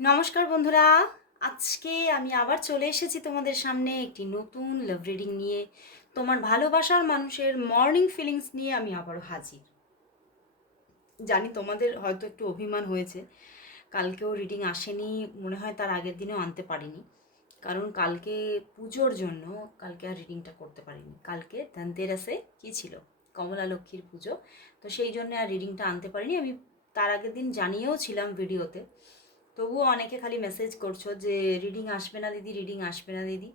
নমস্কার বন্ধুরা। আজকে আমি আবার চলে এসেছি তোমাদের সামনে একটি নতুন লাভ রিডিং নিয়ে। তোমার ভালোবাসার মানুষের মর্নিং ফিলিংস নিয়ে আমি আবারও হাজির। জানি তোমাদের হয়তো একটু অভিমান হয়েছে। কালকেও রিডিং আসেনি, মনে হয় তার আগের দিনেও আনতে পারিনি। কারণ কালকে পুজোর জন্য কালকে আর রিডিংটা করতে পারিনি। কালকে ধনতেরাসে কী ছিল? কমলা লক্ষ্মীর পুজো। তো সেই জন্য আর রিডিংটা আনতে পারিনি। আমি তার আগের দিন জানিয়েও ছিলাম ভিডিওতে তবুও অনেকে খালি মেসেজ করছ যে রিডিং আসবে না দিদি রিডিং আসবে না দিদি।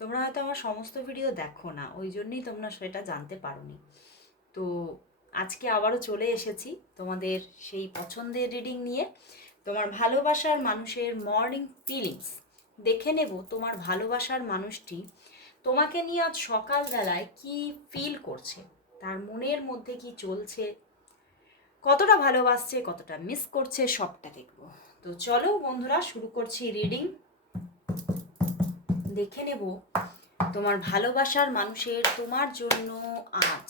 তোমরা হয়তো আমার সমস্ত ভিডিও দেখো না, ওই জন্যই তোমরা সেটা জানতে পারোনি। তো আজকে আবারও চলে এসেছি তোমাদের সেই পছন্দের রিডিং নিয়ে। তোমার ভালোবাসার মানুষের মর্নিং ফিলিংস দেখে নেব তোমার ভালোবাসার মানুষটি তোমাকে নিয়ে আজ সকালবেলায় কি ফিল করছে, তার মনের মধ্যে কি চলছে, কতটা ভালোবাসছে, কতটা মিস করছে, সবটা দেখব। তো চলো বন্ধুরা, শুরু করছি রিডিং দেখে নেব তোমার ভালোবাসার মানুষের তোমার জন্য আজ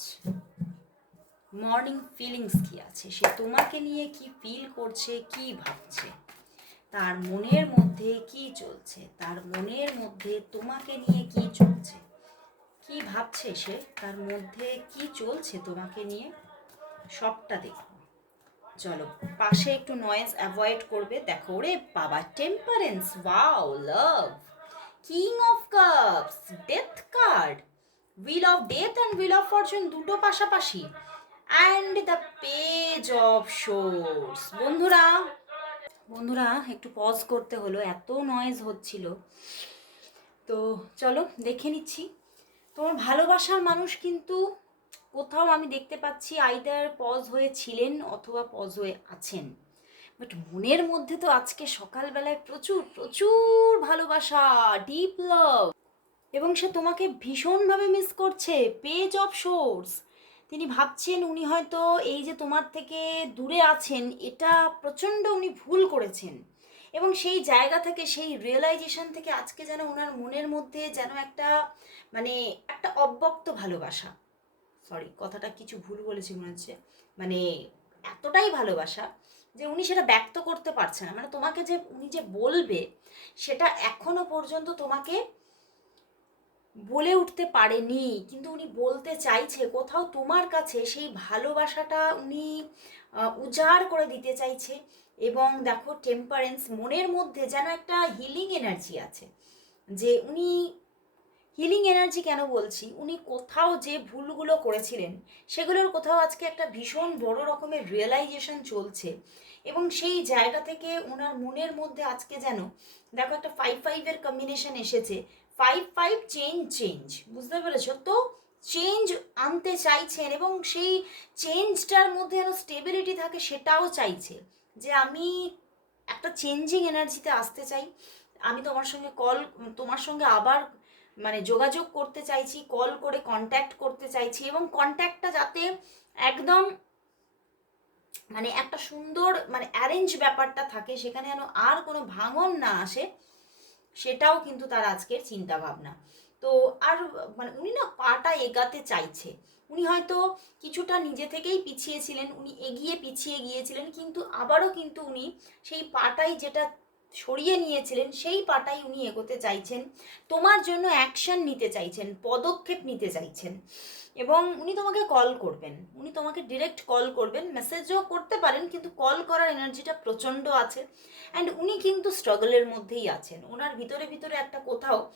মর্নিং ফিলিংস কি আছে? সে তোমাকে নিয়ে কি ফিল করছে, কি ভাবছে? তার মনের মধ্যে কি চলছে? তার মনের মধ্যে তোমাকে নিয়ে কি চলছে? কি ভাবছে সে? তার মধ্যে কি চলছে তোমাকে নিয়ে? সবটা দেখব। চলো, পাশে একটু নয়েজ অ্যাভয়েড করবে। দেখো রে বাবা temperance wow love king of cups death card wheel of death and wheel of fortune দুটো পাশাপাশি। And the page of swords বন্ধুরা বন্ধুরা, একটু পজ করতে হলো, এত নয়েজ হচ্ছিল। তো চলো, দেখে নিচ্ছি। তোমার ভালোবাসার মানুষ কিন্তু কোথাও আমি দেখতে পাচ্ছি আইদার পজ হয়ে ছিলেন অথবা পজ হয়ে আছেন। বাট মনের মধ্যে তো আজকে সকালবেলায় প্রচুর প্রচুর ভালোবাসা ডিপ লাভ এবং সে তোমাকে ভীষণভাবে মিস করছে পেজ অফ সোর্স তিনি ভাবছেন উনি হয়তো এই যে তোমার থেকে দূরে আছেন, এটা প্রচণ্ড উনি ভুল করেছেন। এবং সেই জায়গা থেকে, সেই রিয়েলাইজেশন থেকে আজকে যেন ওনার মনের মধ্যে যেন একটা মানে একটা অব্যক্ত ভালোবাসা। সরি কথাটা কিছু ভুল বলেছি মনে হচ্ছে। মানে এতটাই ভালোবাসা যে উনি সেটা ব্যক্ত করতে পারছে না। মানে তোমাকে যে উনি যে বলবে, সেটা এখনও পর্যন্ত তোমাকে বলে উঠতে পারেনি। কিন্তু উনি বলতে চাইছে, কোথাও তোমার কাছে সেই ভালোবাসাটা উনি উজাড় করে দিতে চাইছে। এবং দেখো টেম্পারেন্স মনের মধ্যে যেন একটা হিলিং এনার্জি আছে। যে উনি হিলিং এনার্জি কেন বলছি? উনি কোথাও যে ভুলগুলো করেছিলেন, সেগুলোর কোথাও আজকে একটা ভীষণ বড় রকমের রিয়েলাইজেশন চলছে। এবং সেই জায়গা থেকে ওনার মনের মধ্যে আজকে যেন, দেখো একটা ফাইভ ফাইভের কম্বিনেশন এসেছে। ফাইভ ফাইভ চেঞ্জ চেঞ্জ বুঝতে পেরেছ? তো চেঞ্জ আনতে চাইছেন এবং সেই চেঞ্জটার মধ্যে যেন স্টেবিলিটি থাকে সেটাও চাইছে। যে আমি একটা চেঞ্জিং এনার্জিতে আসতে চাই। আমি তোমার সঙ্গে কল তোমার সঙ্গে আবার মানে যোগাযোগ করতে চাইছি কল করে কন্ট্যাক্ট করতে চাইছি এবং কন্ট্যাক্টটা যাতে একদম মানে একটা সুন্দর মানে অ্যারেঞ্জ ব্যাপারটা থাকে, সেখানে যেন আর কোনো ভাঙন না আসে, সেটাও কিন্তু তার আজকের চিন্তা ভাবনা তো আর মানে উনি না পাটা এগাতে চাইছে। উনি হয়তো কিছুটা নিজে থেকেই পিছিয়েছিলেন উনি এগিয়ে পিছিয়ে গিয়েছিলেন, কিন্তু আবারও কিন্তু উনি সেই পাটাই যেটা সরিয়ে নিয়েছিলেন, সেই পাটাই উনি এগোতে চাইছেন। তোমার জন্য অ্যাকশন নিতে চাইছেন, পদক্ষেপ নিতে চাইছেন। এবং উনি তোমাকে কল করবেন। উনি তোমাকে ডিরেক্ট কল করবেন। মেসেজও করতে পারেন, কিন্তু কল করার এনার্জিটা প্রচণ্ড আছে। অ্যান্ড উনি কিন্তু স্ট্রাগলের মধ্যেই আছেন। ওনার ভিতরে ভিতরে একটা কোথাও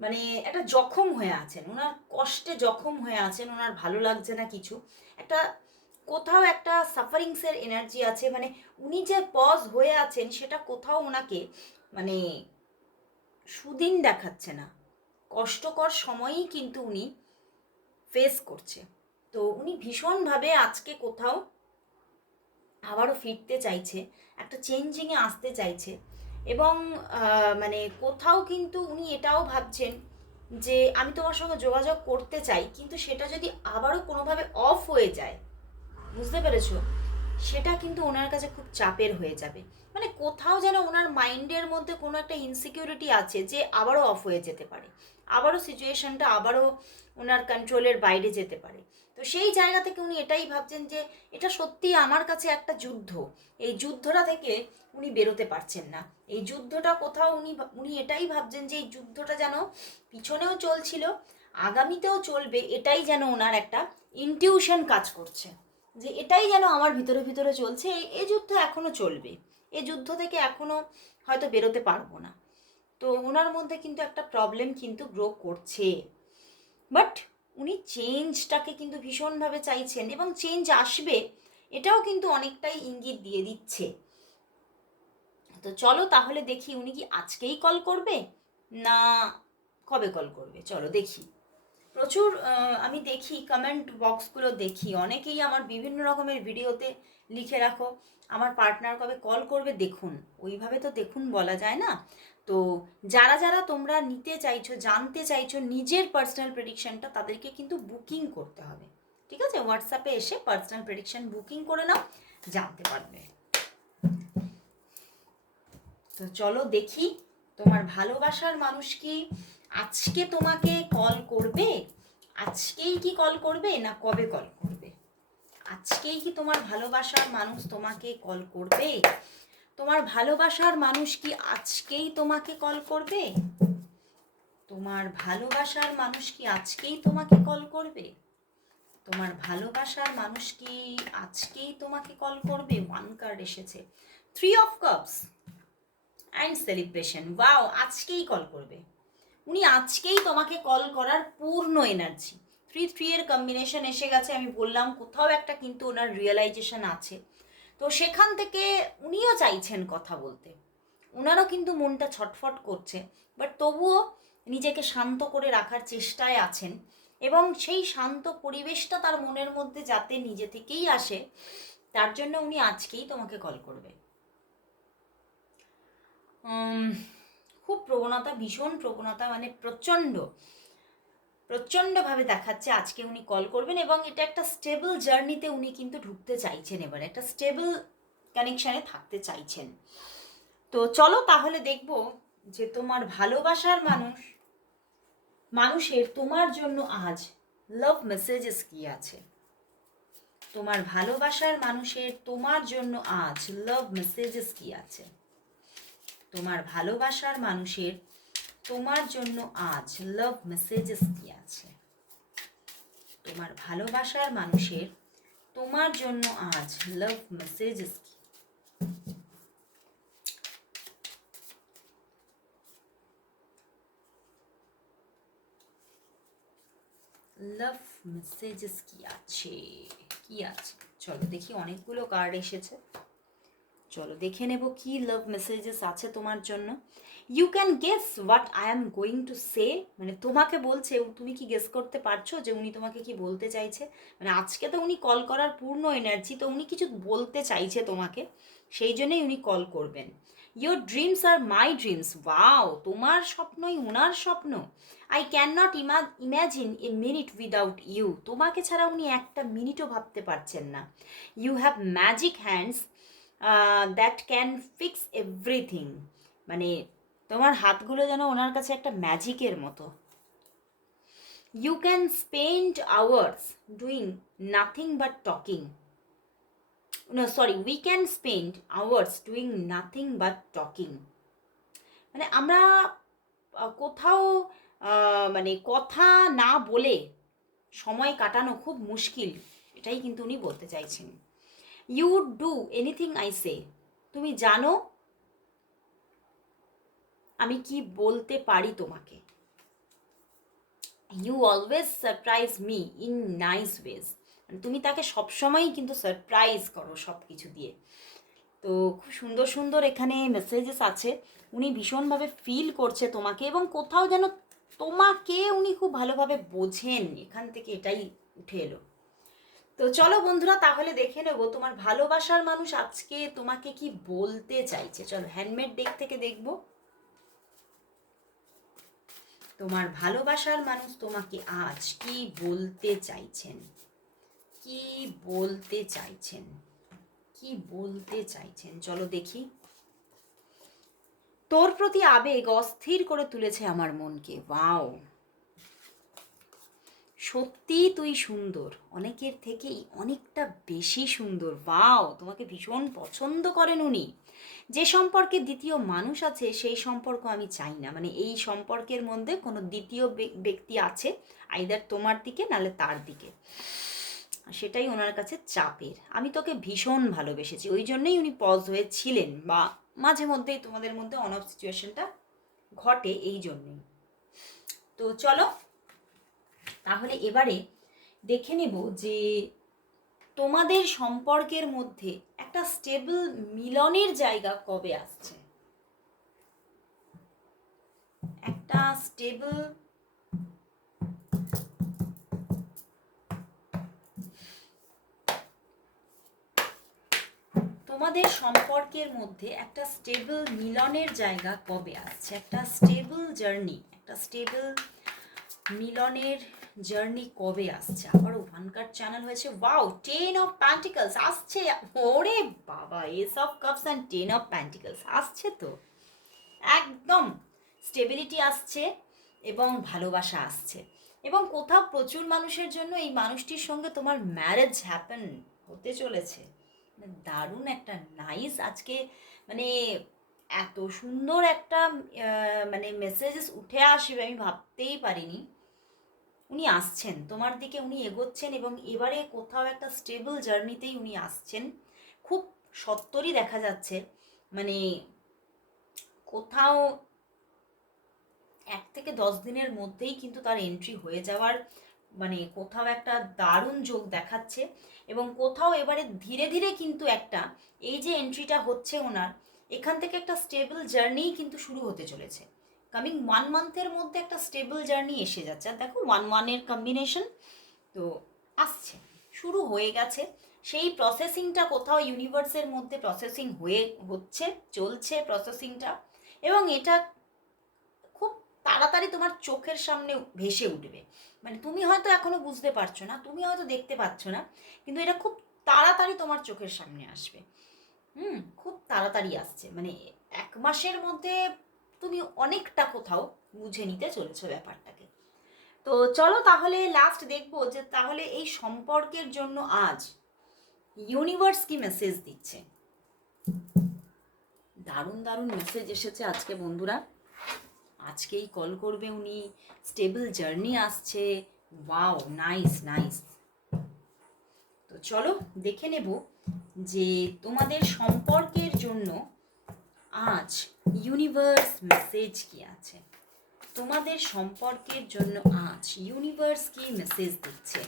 মানে একটা জখম হয়ে আছেন। ওনার কষ্টে জখম হয়ে আছেন। ওনার ভালো লাগছে না কিছু। একটা কোথাও একটা সাফারিংসের এনার্জি আছে মানে উনি যে পজ হয়ে আছেন, সেটা কোথাও ওনাকে মানে সুদিন দেখাচ্ছে না। কষ্টকর সময়ই কিন্তু উনি ফেস করছে। তো উনি ভীষণভাবে আজকে কোথাও আবারও ফিরতে চাইছে, একটা চেঞ্জিংয়ে আসতে চাইছে এবং মানে কোথাও কিন্তু উনি এটাও ভাবছেন যে, আমি তোমার সঙ্গে যোগাযোগ করতে চাই, কিন্তু সেটা যদি আবারও কোনোভাবে অফ হয়ে যায় বুঝতে পেরেছ? সেটা কিন্তু ওনার কাছে খুব চাপের হয়ে যাবে। মানে কোথাও যেন ওনার মাইন্ডের মধ্যে কোনো একটা ইনসিকিউরিটি আছে যে আবারও অফ হয়ে যেতে পারে। আবারও সিচুয়েশনটা আবারও ওনার কন্ট্রোলের বাইরে যেতে পারে। তো সেই জায়গা থেকে উনি এটাই ভাবছেন যে এটা সত্যি আমার কাছে একটা যুদ্ধ। এই যুদ্ধটা থেকে উনি বেরোতে পারছেন না। এই যুদ্ধটা কোথাও উনি উনি এটাই ভাবছেন যে এই যুদ্ধটা যেন পিছনেও চলছিল, আগামীতেও চলবে, এটাই যেন ওনার একটা ইনটিউশন কাজ করছে। যে এটাই যেন আমার ভিতরে ভিতরে চলছে এই যুদ্ধ এখনও চলবে। এই যুদ্ধ থেকে এখনও হয়তো বেরোতে পারব না। তো ওনার মধ্যে কিন্তু একটা প্রবলেম কিন্তু গ্রো করছে। বাট উনি চেঞ্জটাকে কিন্তু ভীষণভাবে চাইছেন এবং চেঞ্জ আসবে, এটাও কিন্তু অনেকটাই ইঙ্গিত দিয়ে দিচ্ছে। তো চলো তাহলে দেখি উনি কি আজকেই কল করবে? না, কবে কল করবে? চলো দেখি। প্রচুর আমি দেখি কমেন্ট বক্সগুলো দেখি। অনেকেই আমার বিভিন্ন রকমের ভিডিওতে লিখে রাখো, আমার পার্টনার কবে কল করবে দেখুন। ওইভাবে তো দেখুন বলা যায় না। তো যারা যারা তোমরা নিতে চাইছো, জানতে চাইছো নিজের পার্সোনাল প্রেডিকশনটা তাদেরকে কিন্তু বুকিং করতে হবে। ঠিক আছে? হোয়াটসঅ্যাপে এসে পার্সোনাল প্রেডিকশন বুকিং করে নাও, জানতে পারবে। তো চলো দেখি, তোমার ভালোবাসার মানুষ কি? আজকে তোমাকে কল করবে? আজকেই কি কল করবে না কবে কল করবে? আজকেই কি তোমার ভালোবাসার মানুষ তোমাকে কল করবে? তোমার ভালোবাসার মানুষ কি আজকেই তোমাকে কল করবে? তোমার ভালোবাসার মানুষ কি আজকেই তোমাকে কল করবে? তোমার ভালোবাসার মানুষ কি আজকেই তোমাকে কল করবে? ওয়ান কার্ড এসেছে। Three of cups and celebration wow আজকেই কল করবে। উনি আজকেই তোমাকে কল করার পূর্ণ এনার্জি থ্রি থ্রি এর কম্বিনেশন এসে গেছে, আমি বললাম, কোথাও একটা কিন্তু ওনার রিয়েলাইজেশন আছে। তো সেখান থেকে উনিও চাইছেন কথা বলতে। ওনারও কিন্তু মনটা ছটফট করছে বাট তবুও নিজেকে শান্ত করে রাখার চেষ্টায় আছেন এবং সেই শান্ত পরিবেশটা তার মনের মধ্যে যাতে নিজে থেকেই আসে, তার জন্য উনি আজকেই তোমাকে কল করবে। খুব প্রবণতা, ভীষণ প্রবণতা মানে প্রচণ্ড, প্রচণ্ডভাবে দেখাচ্ছে আজকে উনি কল করবেন এবং এটা একটা স্টেবল জার্নিতে উনি কিন্তু ঢুকতে চাইছেন এবার, একটা স্টেবল কানেকশানে থাকতে চাইছেন। তো চলো তাহলে দেখব যে তোমার ভালোবাসার মানুষ, মানুষের তোমার জন্য আজ লাভ মেসেজেস কি আছে? তোমার ভালোবাসার মানুষের তোমার জন্য আজ লাভ মেসেজেস কি আছে? তোমার ভালোবাসার মানুষের তোমার জন্য আজ লাভ মেসেজেস কি আছে? তোমার ভালোবাসার মানুষের তোমার জন্য আজ লাভ মেসেজেস কি? লাভ মেসেজেস কি আছে? কি আছে? চলো দেখি অনেকগুলো কার্ড এসেছে। চলো দেখে নেব কি লাভ মেসেজেস আছে তোমার জন্য। You can guess what I am going to say মানে তোমাকে বলছে, তুমি কি গেস করতে পারছ যে উনি তোমাকে কি বলতে চাইছে? মানে আজকে তো উনি কল করার পূর্ণ এনার্জি তো উনি কিছু বলতে চাইছে তোমাকে, সেই জন্যই উনি কল করবেন। Your dreams are my dreams wow তোমার স্বপ্নই ওনার স্বপ্ন। আই ক্যান নট ইমা imagine a minute without you তোমাকে ছাড়া উনি একটা মিনিটও ভাবতে পারছেন না। You have magic hands that can fix everything মানে তোমার হাতগুলো যেন ওনার কাছে একটা ম্যাজিকের মতো। You can spend hours doing nothing but talking sorry we can spend hours doing nothing but talking মানে আমরা কোথাও মানে কথা না বলে সময় কাটানো খুব মুশকিল, এটাই কিন্তু উনি বলতে চাইছেন। You do anything I say তুমি জানো আমি কি বলতে পারি তোমাকে? You always surprise me in nice ways তুমি তাকে সবসময়ই কিন্তু সারপ্রাইজ করো সব কিছু দিয়ে। তো খুব সুন্দর সুন্দর এখানে মেসেজেস আছে। উনি ভীষণভাবে ফিল করছে তোমাকে এবং কোথাও যেন তোমাকে উনি খুব ভালোভাবে বোঝেন। এখান থেকে এটাই উঠে এলো। তো চলো বন্ধুরা, তাহলে দেখে নেব তোমার ভালোবাসার মানুষ আজকে তোমাকে কি বলতে চাইছে। চলো হ্যান্ডমেড ডেক থেকে দেখব। তোমার ভালোবাসার মানুষ তোমাকে আজ কি বলতে চাইছেন? কি বলতে চাইছেন? কি বলতে চাইছেন? চলো দেখি। তোর প্রতি আবেগ অস্থির করে তুলেছে আমার মনকে। ওয়াও সত্যি তুই সুন্দর। অনেকের থেকেই অনেকটা বেশি সুন্দর। বাও তোমাকে ভীষণ পছন্দ করেন উনি। যে সম্পর্কে দ্বিতীয় মানুষ আছে, সেই সম্পর্ক আমি চাই না। মানে এই সম্পর্কের মধ্যে কোনো দ্বিতীয় ব্যক্তি আছে আইদার তোমার দিকে নালে তার দিকে। সেটাই ওনার কাছে চাপের। আমি তোকে ভীষণ ভালোবেসেছি। ওই জন্যই উনি পজ হয়েছিলেন বা মাঝে মধ্যেই তোমাদের মধ্যে অন অফ সিচুয়েশনটা ঘটে এই জন্যই। তো চলো তাহলে এবারে দেখে নেব যে তোমাদের সম্পর্কের মধ্যে একটা স্টেবল মিলনের জায়গা কবে আসছে। একটা স্টেবল তোমাদের সম্পর্কের মধ্যে একটা স্টেবল মিলনের জায়গা কবে আসছে? একটা স্টেবল জার্নি একটা স্টেবল মিলনের জার্নি কবে আসছে? আবার ওখানকার চ্যানেল হয়েছে। ওয়াও টেন অফ প্যান্টিকলস আসছে। ওরে বাবা ace of cups and ten of pentacles আসছে তো? একদম স্টেবিলিটি আসছে এবং ভালোবাসা আসছে। এবং কোথাও প্রচুর মানুষের জন্য এই মানুষটির সঙ্গে তোমার ম্যারেজ হ্যাপেন হতে চলেছে। মানে দারুণ একটা নাইস আজকে মানে এত সুন্দর একটা মানে মেসেজেস উঠে আসবে আমি ভাবতেই পারিনি। উনি আসছেন। তোমার দিকে উনি এগোচ্ছেন এবং এবারে কোথাও একটা স্টেবল জার্নিতেই উনি আসছেন। খুব সত্তরই দেখা যাচ্ছে। মানে কোথাও এক থেকে দশ দিনের মধ্যেই কিন্তু তার এন্ট্রি হয়ে যাওয়ার মানে কোথাও একটা দারুণ যোগ দেখাচ্ছে এবং কোথাও এবারে ধীরে ধীরে কিন্তু একটা এই যে এন্ট্রিটা হচ্ছে ওনার, এখান থেকে একটা স্টেবল জার্নিই কিন্তু শুরু হতে চলেছে। কামিং ওয়ান মান্থের মধ্যে একটা স্টেবল জার্নি এসে যাচ্ছে। আর দেখো ওয়ান ওয়ানের কম্বিনেশন তো আসছে, শুরু হয়ে গেছে। সেই প্রসেসিংটা কোথাও ইউনিভার্সের মধ্যে প্রসেসিং হয়ে, হচ্ছে, চলছে প্রসেসিংটা এবং এটা খুব তাড়াতাড়ি তোমার চোখের সামনে ভেসে উঠবে। মানে তুমি হয়তো এখনও বুঝতে পারছ না, তুমি হয়তো দেখতে পাচ্ছ না, কিন্তু এটা খুব তাড়াতাড়ি তোমার চোখের সামনে আসবে। হুম, খুব তাড়াতাড়ি আসছে। মানে এক মাসের মধ্যে তুমি অনেকটা কোথাও বুঝে নিতে চলেছো ব্যাপারটাকে। তো চলো তাহলে লাস্ট দেখব যে তাহলে এই সম্পর্কের জন্য আজ ইউনিভার্স কি মেসেজ দিচ্ছে? দারুণ দারুণ মেসেজ এসেছে আজকে বন্ধুরা। আজকেই কল করবে উনি। স্টেবল জার্নি আসছে। ওয়াও নাইস নাইস তো চলো দেখে নেব যে তোমাদের সম্পর্কের জন্য আজ ইউনিভার্স মেসেজ কি আছে? তোমাদের সম্পর্কের জন্য আজ ইউনিভার্স কি মেসেজ দিচ্ছে?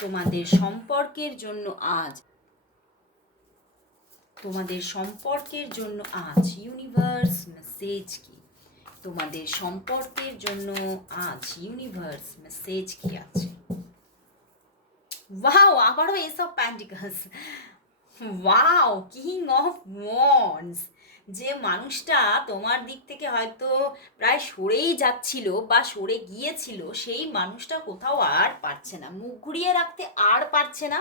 তোমাদের সম্পর্কের জন্য আজ, তোমাদের সম্পর্কের জন্য আজ ইউনিভার্স মেসেজ কি? তোমাদের সম্পর্কের জন্য আজ ইউনিভার্স মেসেজ কি আছে? ওয়াও আবারও এসব প্যান্টিকালস ওয়াও কিং অফ ওয়ান্স যে মানুষটা তোমার দিক থেকে হয়তো প্রায় সরেই যাচ্ছিল বা সরে গিয়েছিল, সেই মানুষটা কোথাও আর পারছে না। মুখ ঘুরিয়ে রাখতে আর পারছে না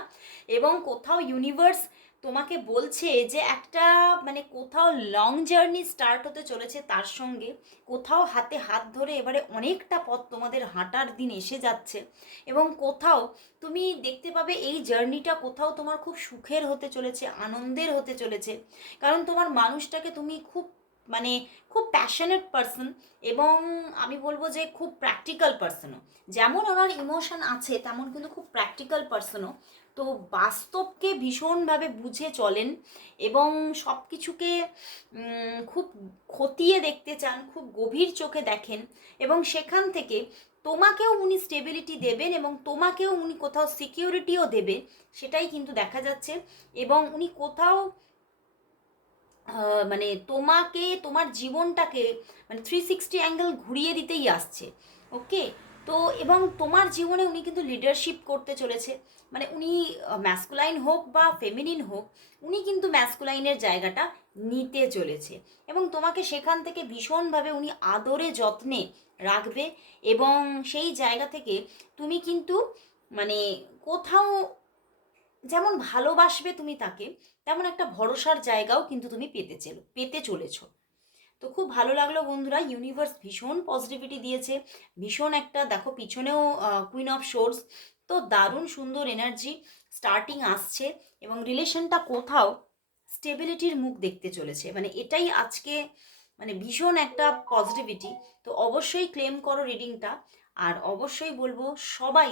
এবং কোথাও ইউনিভার্স তোমাকে বলছে যে একটা মানে কোথাও লং জার্নি স্টার্ট হতে চলেছে তার সঙ্গে। কোথাও হাতে হাত ধরে এবারে অনেকটা পথ তোমাদের হাঁটার দিন এসে যাচ্ছে। এবং কোথাও তুমি দেখতে পাবে এই জার্নিটা কোথাও তোমার খুব সুখের হতে চলেছে, আনন্দের হতে চলেছে। কারণ তোমার মানুষটাকে তুমি খুব মানে খুব প্যাশনেট পারসন এবং আমি বলব যে খুব প্র্যাকটিক্যাল পারসনও যেমন ওনার ইমোশন আছে, তেমন কিন্তু খুব প্র্যাকটিক্যাল পারসনও তো বাস্তবকে ভীষণভাবে বুঝে চলেন এবং সব কিছুকে খুব খতিয়ে দেখতে চান, খুব গভীর চোখে দেখেন এবং সেখান থেকে তোমাকেও উনি স্টেবিলিটি দেবেন এবং তোমাকেও উনি কোথাও সিকিউরিটিও দেবে, সেটাই কিন্তু দেখা যাচ্ছে এবং উনি কোথাও মানে তোমাকে, তোমার জীবনটাকে মানে থ্রি সিক্সটি অ্যাঙ্গেল ঘুরিয়ে দিতেই আসছে ওকে তো এবং তোমার জীবনে উনি কিন্তু লিডারশিপ করতে চলেছে। মানে উনি ম্যাসকুলাইন হোক বা ফেমিনিন হোক, উনি কিন্তু ম্যাসকুলাইনের জায়গাটা নিতে চলেছে। এবং তোমাকে সেখান থেকে ভীষণভাবে উনি আদরে যত্নে রাখবে এবং সেই জায়গা থেকে তুমি কিন্তু মানে কোথাও যেমন ভালোবাসবে তুমি তাকে তেমন একটা ভরসার জায়গাও কিন্তু তুমি পেতে চেলো, পেতে চলেছো। তো খুব ভালো লাগল বন্ধুরা ইউনিভার্স ভীষণ পজিটিভিটি দিয়েছে, ভীষণ একটা দেখো পিছনেও কুইন অফ শোর্স তো দারুণ সুন্দর এনার্জি স্টার্টিং আসছে এবং রিলেশনটা কোথাও স্টেবিলিটির মুখ দেখতে চলেছে। মানে এটাই আজকে মানে ভীষণ একটা পজিটিভিটি তো অবশ্যই ক্লেম করো রিডিংটা আর অবশ্যই বলব সবাই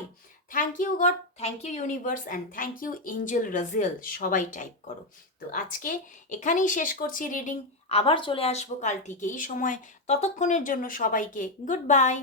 thank you God thank you universe and thank you angel Raziel সবাই টাইপ করো। তো আজকে এখানেই শেষ করছি রিডিং আবার চলে আসব কাল ঠিক এই সময়। ততক্ষণের জন্য সবাইকে গুড বাই